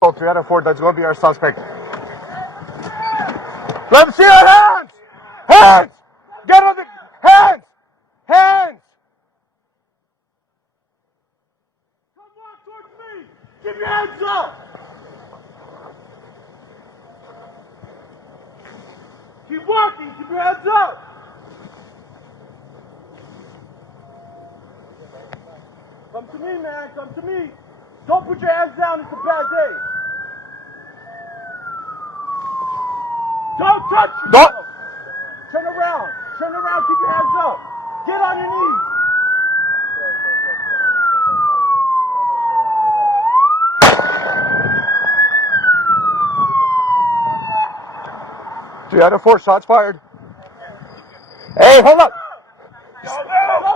Oh, 3 out of 4, that's going to be our suspect. Let me see your hands! Hands! Get on the... Hands! Hands! Come on towards me! Keep your hands up! Keep walking! Keep your hands up! Come to me, man. Come to me. Don't put your hands down. It's a bad day. Don't touch yourself. Don't. Turn around. Turn around. Keep your hands up. Get on your knees. 3 out of 4, shots fired. Hey, hold up.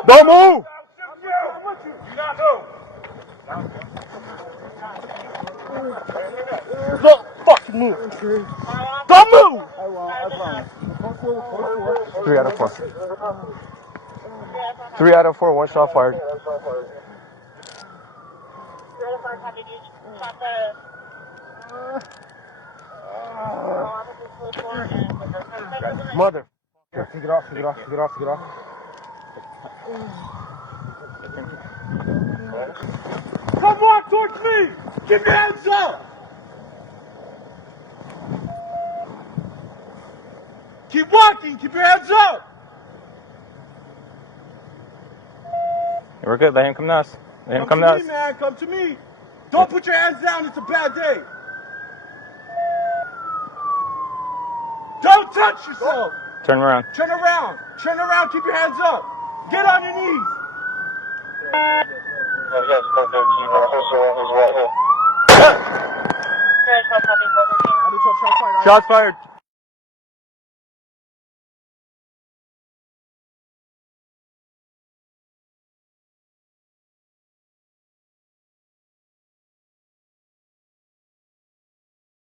Don't move. Do not move. Don't fucking move. Don't move. I promise. 3 out of 4. 3 out of 4, 1 shot fired. Mother. Here, take it off, take it off, take it off, take it off. Come on towards me! Keep your hands up! Keep walking, keep your hands up! We're good, let him come to us. Let him come to us. Come to me, man, come to me. Don't put your hands down, it's a bad day. Don't touch yourself! Turn around. Turn around, turn around, keep your hands up. Get on your knees. Shots fired.